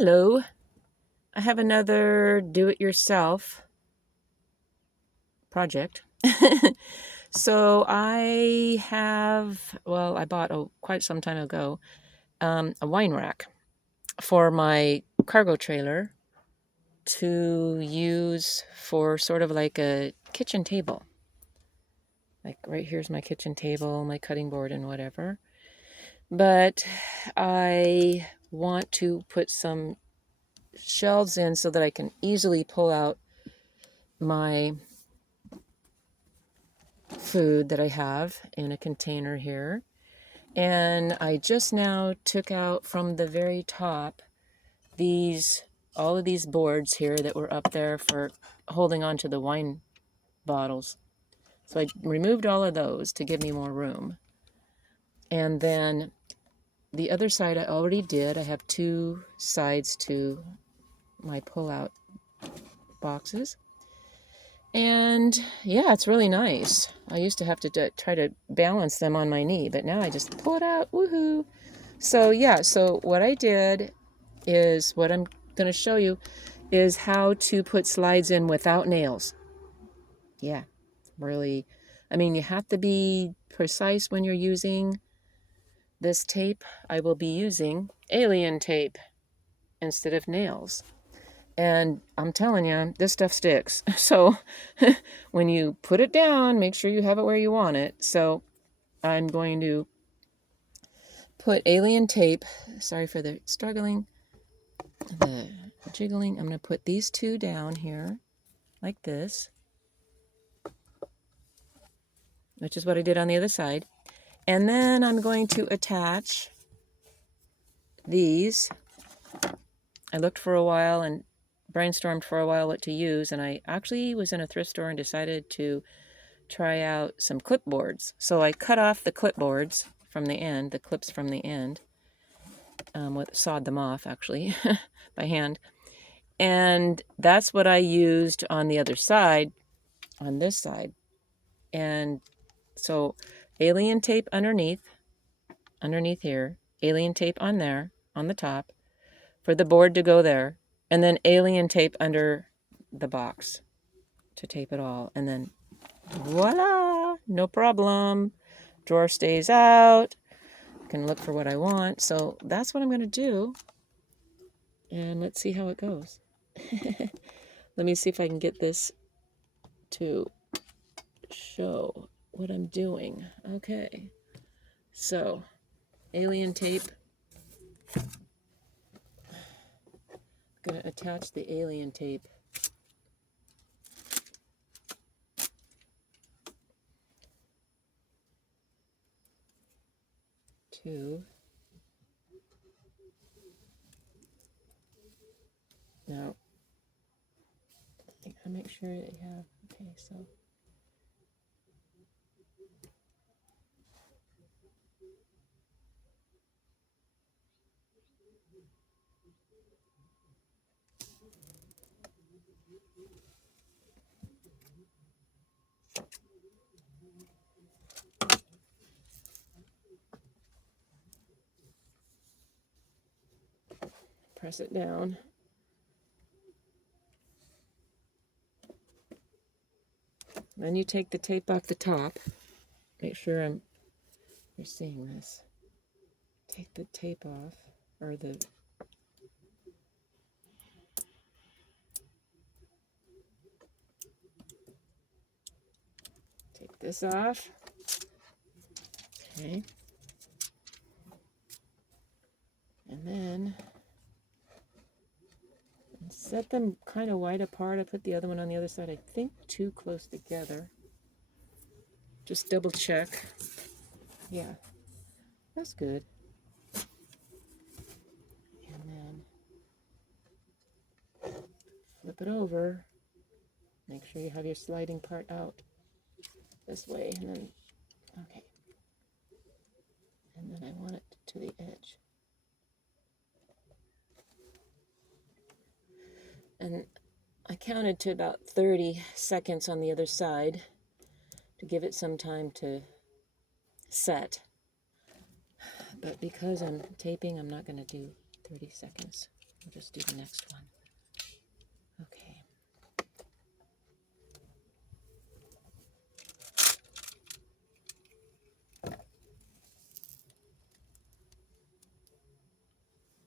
Hello, I have another do-it-yourself project. So I have, well, I bought quite some time ago a wine rack for my cargo trailer to use for sort of like a kitchen table. Like right here's my kitchen table, my cutting board and whatever. But I want to put some shelves in so that I can easily pull out my food that I have in a container here. And I just now took out from the very top all of these boards here that were up there for holding on to the wine bottles. So I removed all of those to give me more room. And then the other side I already did. I have two sides to my pull-out boxes. And yeah, it's really nice. I used to have to try to balance them on my knee, but now I just pull it out. Woohoo! So yeah, so what I did is what I'm going to show you is how to put slides in without nails. Yeah, really. I mean, you have to be precise when you're using this tape. I will be using alien tape instead of nails. And I'm telling you, this stuff sticks. So when you put it down, make sure you have it where you want it. So I'm going to put alien tape. Sorry for the struggling, the jiggling. I'm going to put these two down here like this, which is what I did on the other side. And then I'm going to attach these. I looked for a while and brainstormed for a while what to use, and I actually was in a thrift store and decided to try out some clipboards. So I cut off the clipboards from the end, the clips from the end, sawed them off actually by hand. And that's what I used on the other side, on this side. And so alien tape underneath here, alien tape on there, on the top, for the board to go there, and then alien tape under the box to tape it all. And then voila, no problem. Drawer stays out. I can look for what I want. So that's what I'm going to do. And let's see how it goes. Let me see if I can get this to show what I'm doing. Okay. So, alien tape. I'm going to attach the alien tape to, now, I make sure that you have, okay, so press it down. Then you take the tape off the top. Make sure you're seeing this. Take the tape off, or take this off. Okay. And then set them kind of wide apart. I put the other one on the other side, I think too close together. Just double check. Yeah, that's good. And then flip it over. Make sure you have your sliding part out this way. And then, okay. And then I want it to the edge. And I counted to about 30 seconds on the other side to give it some time to set. But because I'm taping, I'm not going to do 30 seconds. We'll just do the next one. Okay.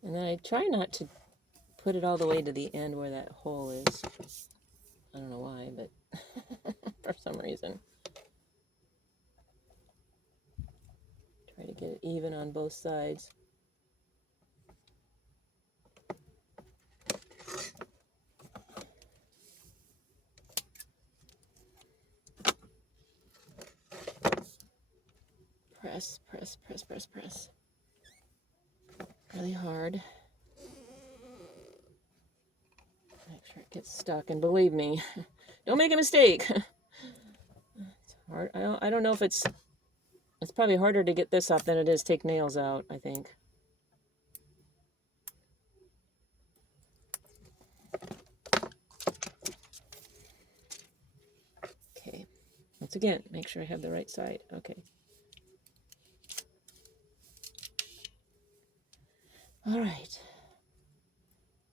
And then I try not to put it all the way to the end where that hole is. I don't know why, but for some reason. Try to get it even on both sides. Press, press, press, press, press. Really hard. Make sure it gets stuck, and believe me, don't make a mistake. It's hard. I don't know if it's probably harder to get this up than it is take nails out, I think. Okay. Once again, make sure I have the right side. Okay. All right.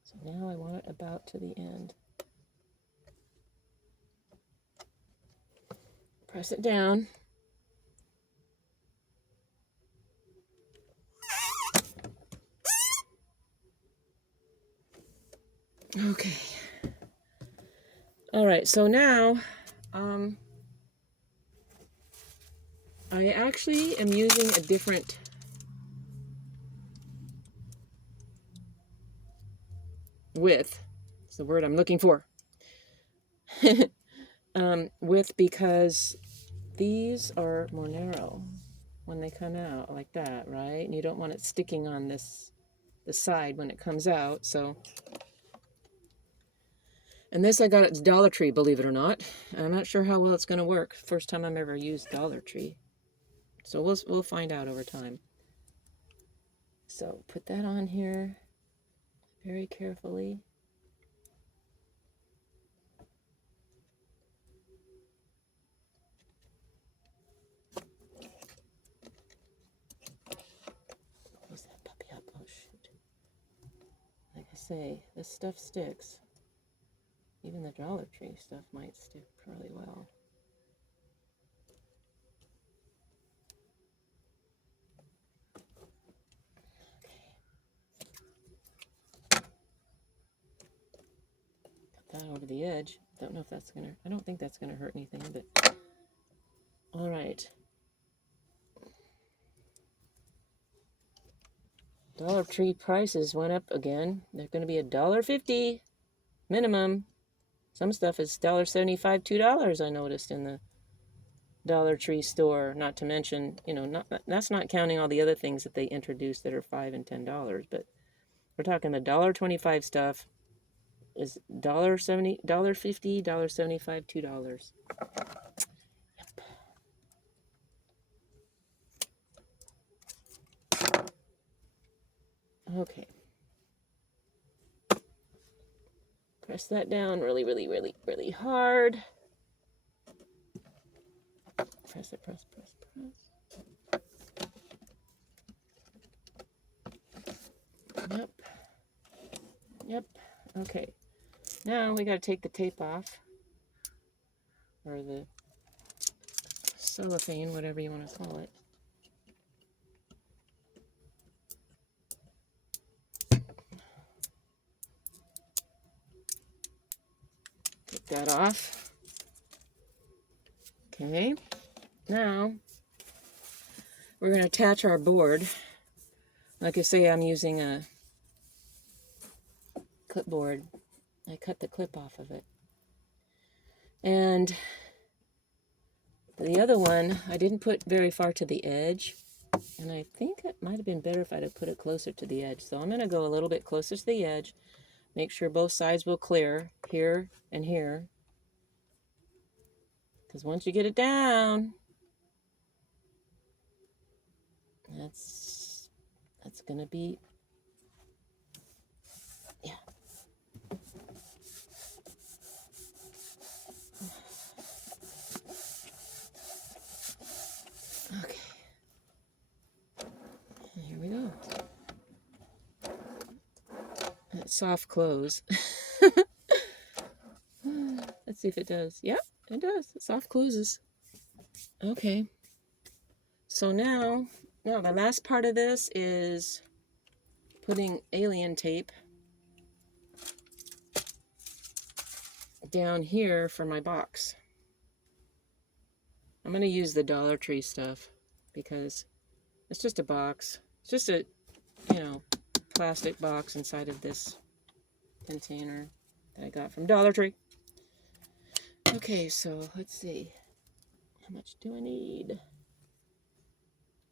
So now I want it about to the end. Press it down. Okay. All right, so now I actually am using a different width. It's the word I'm looking for. Width, because these are more narrow when they come out like that, right? And you don't want it sticking on the side when it comes out, so. And this I got at Dollar Tree, believe it or not. I'm not sure how well it's going to work. First time I've ever used Dollar Tree. So we'll find out over time. So put that on here very carefully. Close that puppy up. Oh shoot. Like I say, this stuff sticks. Even the Dollar Tree stuff might stick really well. That over the edge. Don't know if that's gonna, I don't think that's gonna hurt anything, but all right. Dollar Tree prices went up again. They're gonna be $1.50 minimum. Some stuff is $1.75, $2 I noticed in the Dollar Tree store, not to mention, you know, that's not counting all the other things that they introduced that are $5 and $10, but we're talking the $1.25 stuff is $1.70, $1.50, $1.75, $2. Yep. Okay. Press that down really, really, really, really hard. Press it, press, press, press. Yep. Yep. Okay. Now we got to take the tape off, or the cellophane, whatever you want to call it. Take that off. Okay. Now we're going to attach our board. Like I say, I'm using a clipboard. I cut the clip off of it. And the other one, I didn't put very far to the edge. And I think it might have been better if I'd have put it closer to the edge. So I'm going to go a little bit closer to the edge. Make sure both sides will clear, here and here. Because once you get it down, that's going to be, yeah. Okay. Here we go. Let's soft close. Let's see if it does. Yep, it does. It soft closes. Okay. So now the last part of this is putting alien tape down here for my box. I'm going to use the Dollar Tree stuff because it's just a box. It's just a, plastic box inside of this container that I got from Dollar Tree. Okay, so let's see. How much do I need?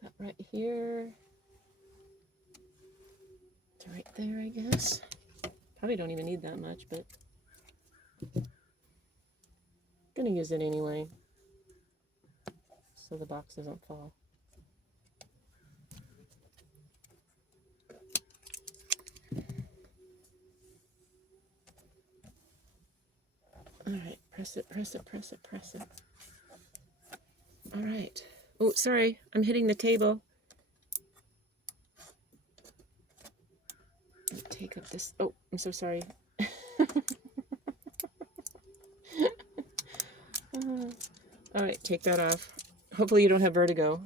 About right here. To right there, I guess. Probably don't even need that much, but I'm gonna use it anyway, so the box doesn't fall. All right, press it, press it, press it, press it. All right. Oh, sorry, I'm hitting the table. Take up this. Oh, I'm so sorry. All right, take that off. Hopefully you don't have vertigo.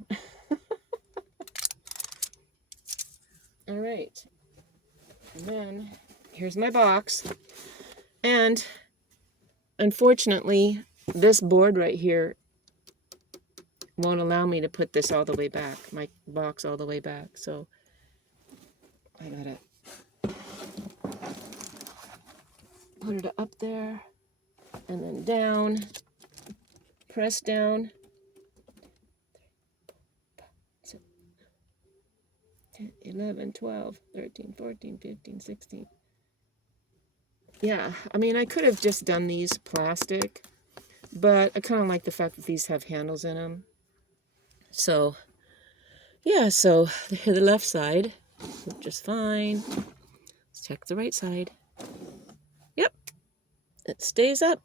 All right. And then here's my box. And unfortunately, this board right here won't allow me to put this all the way back, my box all the way back. So I gotta put it up there and then down, press down. 10, 11, 12, 13, 14, 15, 16. Yeah, I mean, I could have just done these plastic, but I kind of like the fact that these have handles in them. So, yeah, so the left side, just fine. Let's check the right side. Yep, it stays up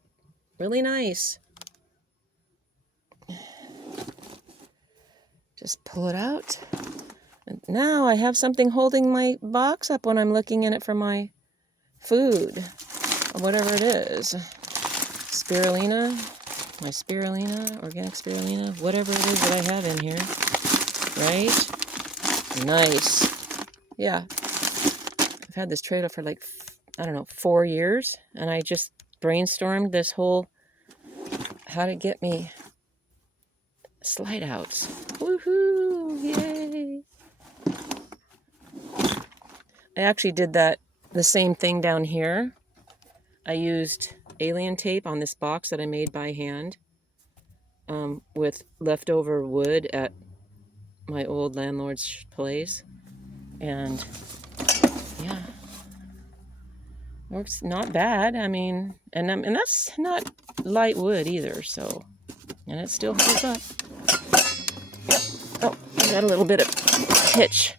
really nice. Just pull it out. And now I have something holding my box up when I'm looking in it for my food, or whatever it is. Spirulina, my spirulina, organic spirulina, whatever it is that I have in here, right? Nice. Yeah. I've had this trailer for like, I don't know, 4 years, and I just brainstormed this whole how to get me slide outs. Woohoo! Yay! I actually did the same thing down here. I used alien tape on this box that I made by hand with leftover wood at my old landlord's place. And yeah, works not bad. I mean, and that's not light wood either, so, and it still holds up. Oh, I got a little bit of pitch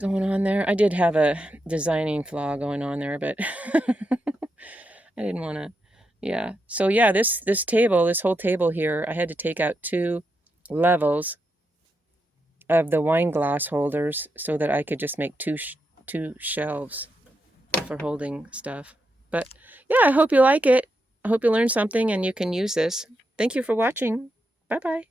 going on there. I did have a designing flaw going on there, but I didn't want to. Yeah. So yeah, this whole table here, I had to take out 2 levels of the wine glass holders so that I could just make two shelves for holding stuff. But yeah, I hope you like it. I hope you learned something and you can use this. Thank you for watching. Bye-bye.